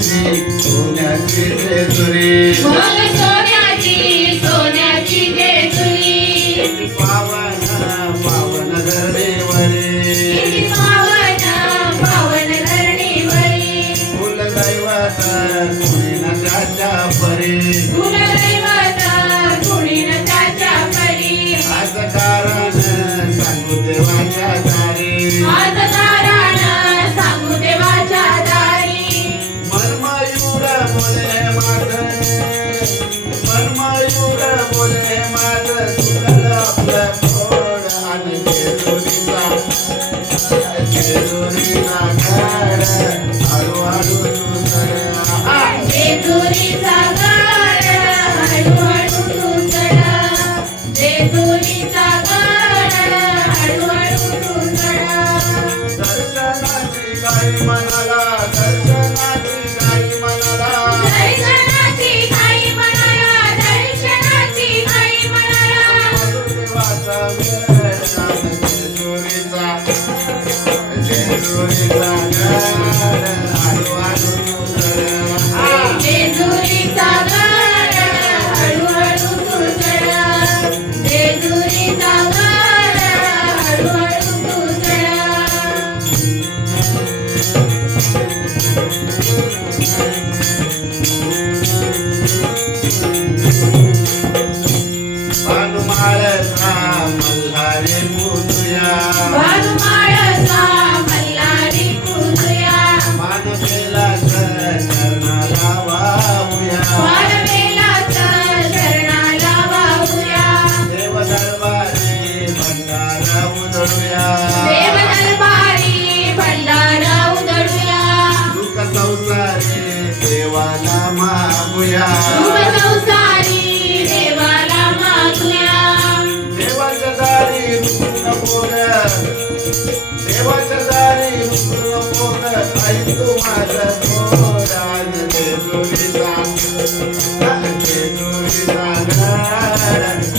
सोन्याची जेजुरी सोन्याची जेजुरी पावन पावन धरणीवरी पावन धरणीवरी कुलदैवत कुणी न त्याच्या परी कुलदैवत कुणी न त्याच्या परी आज कारण सांगू देवाच्या दारी आज कारण सांगू देवाच्या दारी मर्मयुग बोले माझ मर्मयुग बोले माझ सुखल आपलं फोड आणि जेजुरीचा घाड हळूहळू तू चढ जेजुरीचा गड हळूहळू तू चढ जेजुरीचा गड हळूहळू तू चढ दर्शनाची काही मनाला दर्शनाची काही मनाला दर्शनाची घाई मनाला दर्शनाची घाई मनाला देवाचा वेळ जेजुरीचा गड हळूहळू तू चढ जेजुरीचा गड हळूहळू तू चढ जेजुरीचा गड हळूहळू तू भानुमाळचा मल्हारी पूजूया भानुमाळचा मल्हारी पूजूया मानवेलाच्या चरणाला वाहूया वानवेलाच्या चरणाला वाहूया देव दरबारी भंडारा उधळूया देव दरबारी भंडारा उधळूया दुःख संसारी देवाला मागूया शुभ संसारी देवाला मागूया देवाच्या दारी रुसून पोर देवाच्या दारी रुसून पोर आई तू माझं थोड आणि जेजुरीचा गड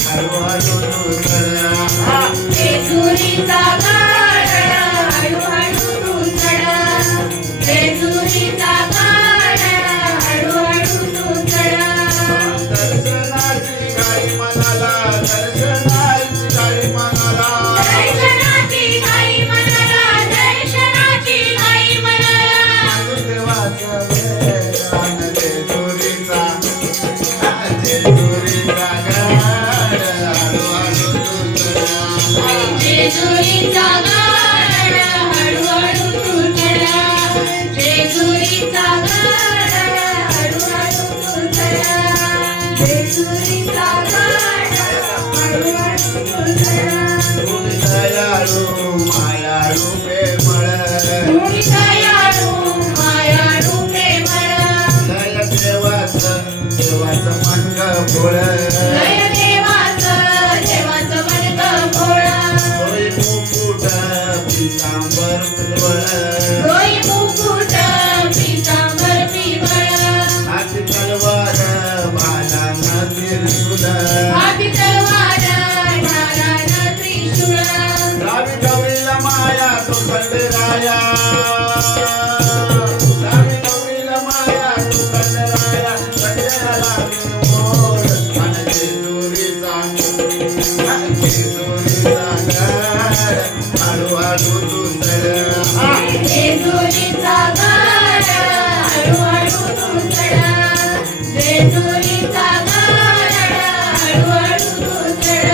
हळूहळू तू चढ जेजुरीचा गड हळूहळू तू चढ जेजुरीचा गड हळूहळू तू चढ दर्शनाची घाई मनाला दर्शनाची घाई मनाला दर्शनाची घाई मनाला दर्शनाची घाई मनाला देवाचा वेळ आणि जेजुरीचा गड हळूहळू तू चढ जेजुरीचा गड हळूहळू तू चढ जेजुरीचा गड हळूहळू तू चढ जेजुरीचा गड हळूहळू तू चढ तुम्ही दयाळू मायाळू प्रेमळ तुम्ही दयाळू मायाळू प्रेमळ दया देवाचं मनक भोळ लय देवाचं देवाचं मनक भोळ होय मुकुट पितांबर पिवळ डोई मुकुट पितांबर पिवळ हाती तलवार भालांना त्रिशूल हाती तलवार ढालान त्रिशूळ डावी डवळीला माया तो खंडराया डावी डवळीला माया तो खंडराया खंडराला मोड आणि जेजुरीचा गड हळूहळू तू चढ जेजुरीचा गड हळूहळू तू चढ जेजुरीचा गड हळूहळू तू चढ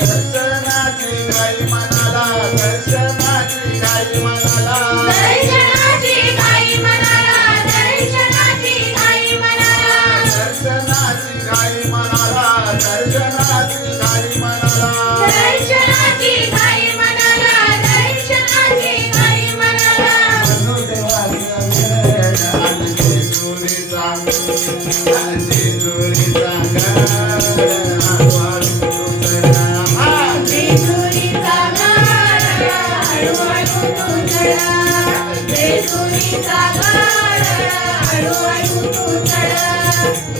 दर्शनाची घाई मनाला दर्शनाची घाई मनाला दर्शनाची घाई मनाला दर्शनाची घाई मनाला दर्शनाची घाई मनाला दर्शनाची घाई मनाला दर्शनाची घाई मनाला दर्शनाची घाई मनाला देवाचा वेळ आणि जेजुरीचा गड हळूहळू तू चढ जेजुरीचा गड हळूहळू तू चढ जेजुरीचा गड हळूहळू तू चढ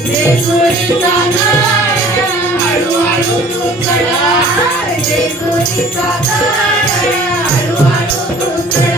जेजुरीचा गड हळूहळू तू चढ जेजुरीचा गड हळूहळू तू चढ